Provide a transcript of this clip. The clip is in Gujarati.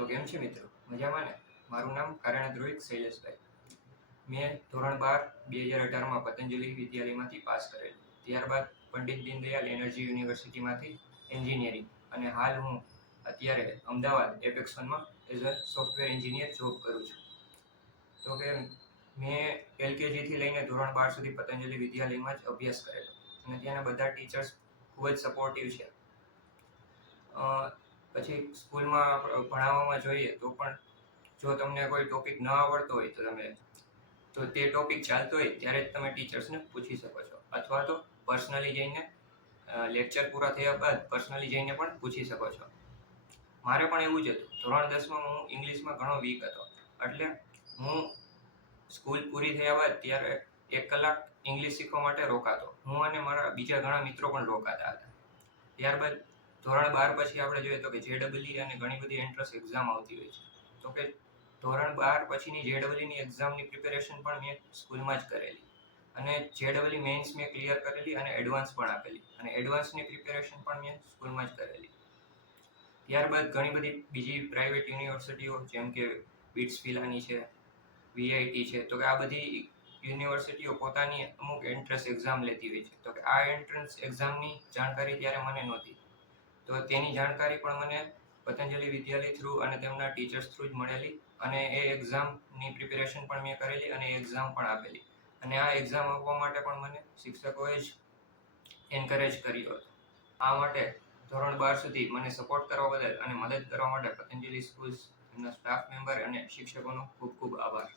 તો કેમ છે મિત્રો? મજામાં ને? મારું નામ કારણા ધ્રુવિક શૈલેષભાઈ. મેં ધોરણ 12 2018માં પતંજલિ વિદ્યાલયમાંથી પાસ કરેલું. ત્યારબાદ પંડિત દીનદયાળ એનર્જી યુનિવર્સિટીમાંથી એન્જિનિયરિંગ, અને હાલ હું અત્યારે અમદાવાદ એપેક્સ વનમાં as a software engineer job કરું છું. તો કે મેં LKGથી લઈને ધોરણ 12 સુધી પતંજલિ વિદ્યાલયમાં જ અભ્યાસ કરેલો, અને ત્યાંના બધા ટીચર્સ ખૂબ જ સપોર્ટિવ છે. પછી સ્કૂલમાં ભણાવવામાં જોઈએ તો પણ જો તમને કોઈ ટોપિક ન આવડતો હોય તો તે ટોપિક ચાલતો હોય ત્યારે જ તમે ટીચર્સને પૂછી શકો છો, અથવા તો પર્સનલી જઈને લેક્ચર પૂરા થયા બાદ પર્સનલી જઈને પણ પૂછી શકો છો. મારે પણ એવું જ હતું. ધોરણ 10માં હું ઇંગ્લિશમાં ઘણો વીક હતો, એટલે હું સ્કૂલ પૂરી થયા બાદ ત્યારે 1 કલાક ઇંગ્લિશ શીખવા માટે રોકાતો. હું અને મારા બીજા ઘણા મિત્રો પણ રોકાતા હતા. ત્યારબાદ ધોરણ 12 પછી આપણે જોઈએ તો કે JEE અને ઘણી બધી એન્ટ્રન્સ એક્ઝામ આવતી હોય છે. તો કે ધોરણ 12 પછીની JEE એક્ઝામની પ્રિપેરેશન પણ મેં સ્કૂલમાં જ કરેલી, અને JEE મેઇન્સ મેં ક્લિયર કરેલી અને એડવાન્સ પણ આપેલી, અને એડવાન્સની પ્રિપેરેશન પણ મેં સ્કૂલમાં જ કરેલી. ત્યારબાદ ઘણી બધી બીજી પ્રાઇવેટ યુનિવર્સિટીઓ જેમ કે BITS Pilani છે, VIT છે, તો કે આ બધી યુનિવર્સિટીઓ પોતાની અમુક એન્ટ્રન્સ એક્ઝામ લેતી હોય છે. તો કે આ એન્ટ્રન્સ એક્ઝામની જાણકારી ત્યારે મને નહોતી, તો તેની જાણકારી પણ મને પતંજલિ વિદ્યાલય થ્રુ અને તેમના ટીચર્સ થ્રુ જ મળેલી, અને એ એક્ઝામની પ્રિપેરેશન પણ મેં કરેલી અને એક્ઝામ પણ આપેલી. અને આ એક્ઝામ આપવા માટે પણ મને શિક્ષકોએ જ એન્કરેજ કર્યો હતો. આ માટે ધોરણ 12 સુધી મને સપોર્ટ કરવા બદલ અને મદદ કરવા માટે પતંજલિ સ્કૂલ્સ, એમના સ્ટાફ મેમ્બર અને શિક્ષકોનો ખૂબ ખૂબ આભાર.